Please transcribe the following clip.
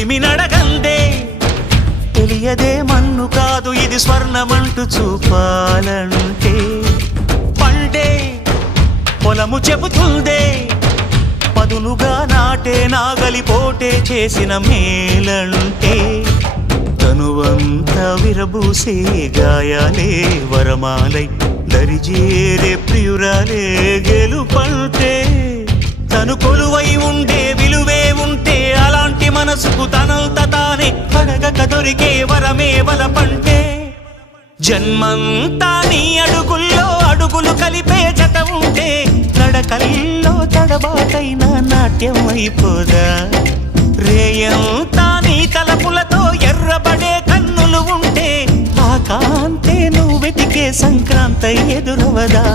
చెలిమి నడగందే తెలియదే మన్ను కాదు ఇది స్వర్ణమంటూ చూపాలంటే పండే పొలము చెబుతుందే పదునుగా నాటే నాగలిపోటే చేసిన మేలంటే తనువంతా విరబూసే గాయాలే వరమాలై దరిజేరే ప్రియురాలే గెలుపంటే తను కొలువై ఉండే విలువే ఉంటే అలాంటి మనసుకు తనంత తానే అడగక దొరికే వరమే వలపంటే జన్మంతా నీ అడుగుల్లో అడుగులు కలిపే జత ఉంటే నడకల్లో తడబాటైన నాట్యం అయిపోదా రేయంతా నీ తలపులతో ఎర్రబడే కన్నులు ఉంటే ఆ కాంతే నువ్వు వెతికే సంక్రాంతి ఎదురవదా